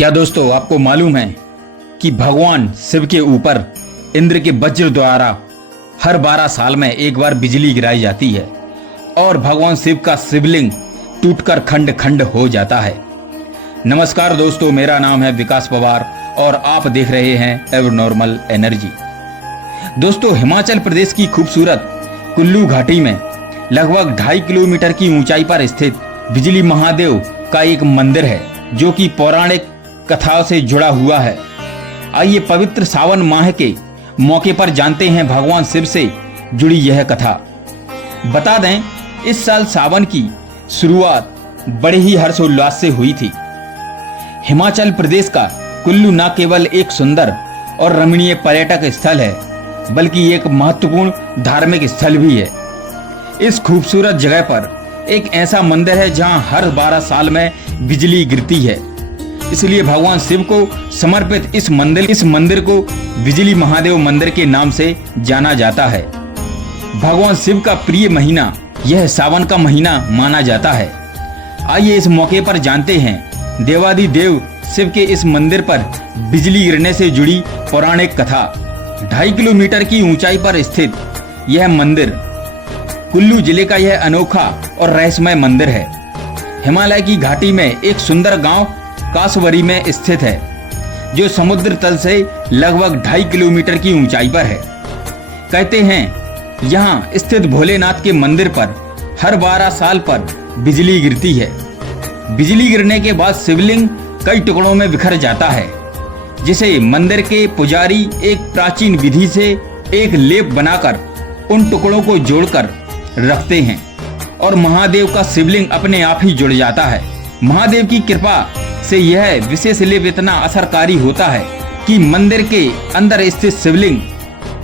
क्या दोस्तों आपको मालूम है कि भगवान शिव के ऊपर इंद्र के वज्र द्वारा हर 12 साल में एक बार बिजली गिराई जाती है और भगवान शिव का शिवलिंग टूटकर खंड खंड हो जाता है। नमस्कार दोस्तों, मेरा नाम है विकास पवार और आप देख रहे हैं एबनॉर्मल एनर्जी। दोस्तों, हिमाचल प्रदेश की खूबसूरत कुल्लू घाटी में लगभग 2.5 किलोमीटर की ऊंचाई पर स्थित बिजली महादेव का एक मंदिर है जो कि पौराणिक कथाओं से जुड़ा हुआ है। आइए पवित्र सावन माह के मौके पर जानते हैं भगवान शिव से जुड़ी यह कथा। बता दें, इस साल सावन की शुरुआत बड़े ही हर्षोल्लास से हुई थी। हिमाचल प्रदेश का कुल्लू न केवल एक सुंदर और रमणीय पर्यटक स्थल है बल्कि एक महत्वपूर्ण धार्मिक स्थल भी है। इस खूबसूरत जगह पर एक ऐसा मंदिर है जहां हर 12 साल में बिजली गिरती है, इसलिए भगवान शिव को समर्पित इस मंदिर को बिजली महादेव मंदिर के नाम से जाना जाता है। भगवान शिव का प्रिय महीना यह सावन का महीना माना जाता है। आइए इस मौके पर जानते हैं देवादिदेव शिव के इस मंदिर पर बिजली गिरने से जुड़ी पौराणिक कथा। 2.5 किलोमीटर की ऊंचाई पर स्थित यह मंदिर कुल्लू जिले का यह अनोखा और रहस्यमय मंदिर है। हिमालय की घाटी में एक सुंदर गांव कासवरी में स्थित है जो समुद्र तल से लगभग 2.5 किलोमीटर की ऊंचाई पर है। कहते हैं यहाँ स्थित भोलेनाथ के मंदिर पर हर 12 साल पर बिजली गिरती है। बिजली गिरने के बाद शिवलिंग कई टुकड़ों में बिखर जाता है, जिसे मंदिर के पुजारी एक प्राचीन विधि से एक लेप बनाकर उन टुकड़ों को जोड़कर रखते हैं और महादेव का शिवलिंग अपने आप ही जुड़ जाता है। महादेव की कृपा से यह विशेष लेप इतना असरकारी होता है कि मंदिर के अंदर स्थित शिवलिंग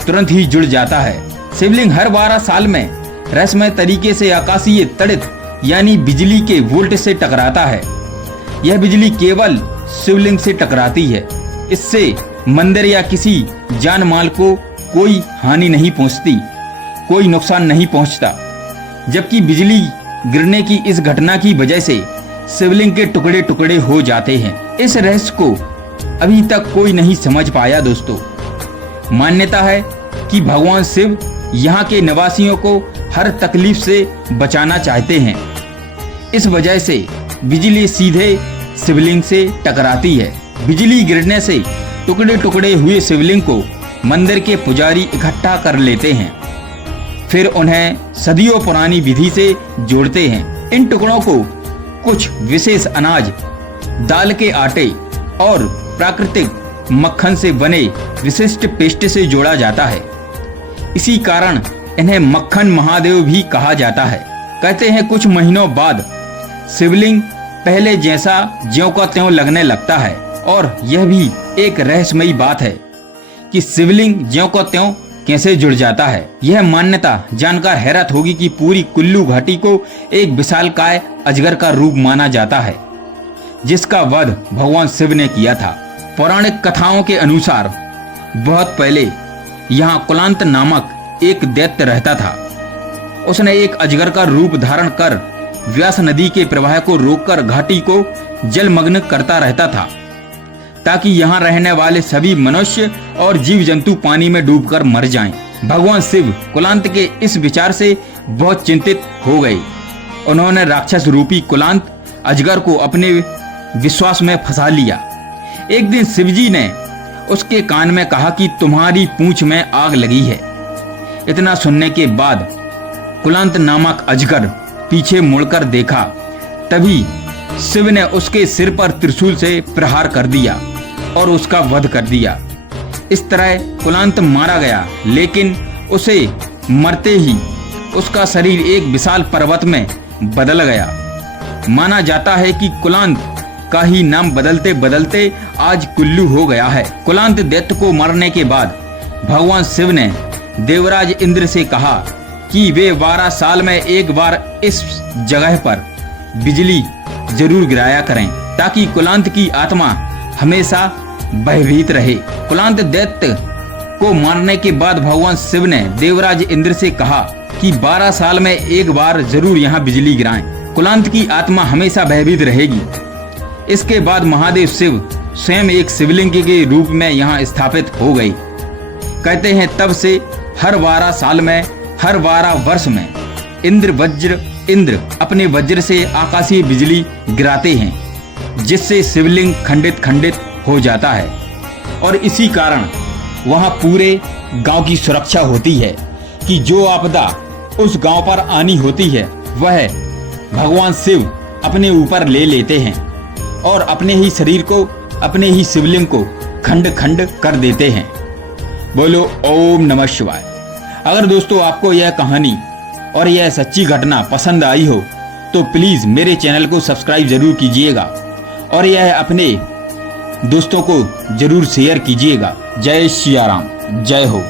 तुरंत ही जुड़ जाता है। शिवलिंग हर 12 साल में रहस्यमय तरीके से आकाशीय तड़ित यानी बिजली के वोल्ट से टकराता है। यह बिजली केवल शिवलिंग से टकराती है, इससे मंदिर या किसी जान माल को कोई हानि नहीं पहुंचती, कोई नुकसान नहीं पहुंचता। जबकि बिजली गिरने की इस घटना की वजह से शिवलिंग के टुकड़े टुकड़े हो जाते हैं। इस रहस्य को अभी तक कोई नहीं समझ पाया। दोस्तों, मान्यता है कि भगवान शिव यहाँ के निवासियों को हर तकलीफ से बचाना चाहते हैं। इस वजह से बिजली सीधे शिवलिंग से टकराती है। बिजली गिरने से टुकड़े टुकड़े हुए शिवलिंग को मंदिर के पुजारी इकट्ठा कर लेते हैं, फिर उन्हें सदियों पुरानी विधि से जोड़ते हैं। इन टुकड़ों को कुछ विशेष अनाज, दाल के आटे और प्राकृतिक मक्खन से बने विशिष्ट पेस्ट से जोड़ा जाता है। इसी कारण इन्हें मक्खन महादेव भी कहा जाता है। कहते हैं कुछ महीनों बाद शिवलिंग पहले जैसा ज्यों का त्यों लगने लगता है और यह भी एक रहस्यमयी बात है कि शिवलिंग ज्यों का त्यों कैसे जुड़ जाता है। यह मान्यता जानकर हैरत होगी कि पूरी कुल्लू घाटी को एक विशालकाय अजगर का रूप माना जाता है, जिसका वध भगवान शिव ने किया था। पौराणिक कथाओं के अनुसार बहुत पहले यहाँ कुलांत नामक एक दैत्य रहता था। उसने एक अजगर का रूप धारण कर व्यास नदी के प्रवाह को रोककर घाटी को जलमग्न करता रहता था, ताकि यहाँ रहने वाले सभी मनुष्य और जीव जंतु पानी में डूबकर मर जाएं। भगवान शिव कुलांत के इस विचार से बहुत चिंतित हो गए। उन्होंने राक्षस रूपी कुलांत अजगर को अपने विश्वास में फंसा लिया। एक दिन शिवजी ने उसके कान में कहा कि तुम्हारी पूंछ में आग लगी है। इतना सुनने के बाद कुलांत नामक अजगर पीछे मुड़कर देखा, तभी शिव ने उसके सिर पर त्रिशूल से प्रहार कर दिया और उसका वध कर दिया। इस तरह कुलांत मारा गया, लेकिन उसे मरते ही उसका शरीर एक विशाल पर्वत में बदल गया। माना जाता है कि कुलांत का ही नाम बदलते बदलते आज कुल्लू हो गया है। कुलांत दैत्य को मारने के बाद भगवान शिव ने देवराज इंद्र से कहा कि वे 12 साल में एक बार इस जगह पर बिजली जरूर गिराया करें, ताकि कुलांत की आत्मा हमेशा भयभीत रहे। कुलांत दैत्य को मारने के बाद भगवान शिव ने देवराज इंद्र से कहा कि 12 साल में एक बार जरूर यहाँ बिजली गिराएं। कुलांत की आत्मा हमेशा भयभीत रहेगी। इसके बाद महादेव शिव स्वयं एक शिवलिंग के रूप में यहाँ स्थापित हो गई। कहते हैं तब से हर 12 साल में, हर 12 वर्ष में इंद्र अपने वज्र से आकाशीय बिजली गिराते हैं, जिससे शिवलिंग खंडित खंडित हो जाता है। और इसी कारण वहां पूरे गांव की सुरक्षा होती है कि जो आपदा उस गांव पर आनी होती है वह भगवान शिव अपने ऊपर ले लेते हैं और अपने ही शरीर को, अपने ही शिवलिंग को खंड खंड कर देते हैं। बोलो ओम नमः शिवाय। अगर दोस्तों आपको यह कहानी और यह सच्ची घटना पसंद आई हो तो प्लीज मेरे चैनल को सब्सक्राइब जरूर कीजिएगा और यह अपने दोस्तों को जरूर शेयर कीजिएगा। जय सिया राम, जय हो।